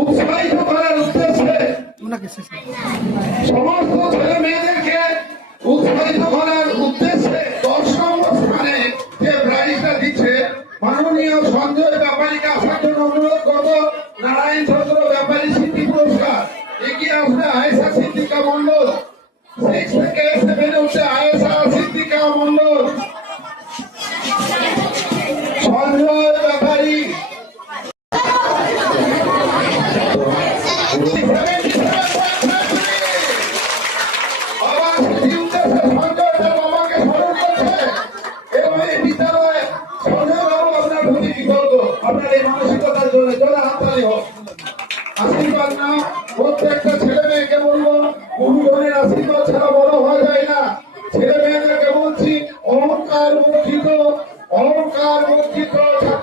উৎসাহিত করার উদ্দেশ্যে সমস্ত ছেলে মেয়েদেরকে উৎসাহিত করার উদ্দেশ্যে দশ স্থানে যে প্রাইজটা দিচ্ছে মাননীয় সঞ্জয় ব্যাপারীকে আসার জন্য অনুরোধ করব নারায়ণ চন্দ্র ব্যাপারী সিদ্ধি পুরস্কার। এগিয়ে আসবে আয়েশা সিদ্ধিকা মন্ডল সিক্স থেকে সেভেনে উঠছে আয়েশা আপনার এই মানসিকতার জন্য চলে হাততালি হোক। আশীর্বাদ না, প্রত্যেকটা ছেলে মেয়েকে বলব গুরুজনের আশীর্বাদ ছাড়া বড় হওয়া যায় না। ছেলে মেয়েদেরকে বলছি, অহংকার মুখিত অহংকার ছাত্রীতে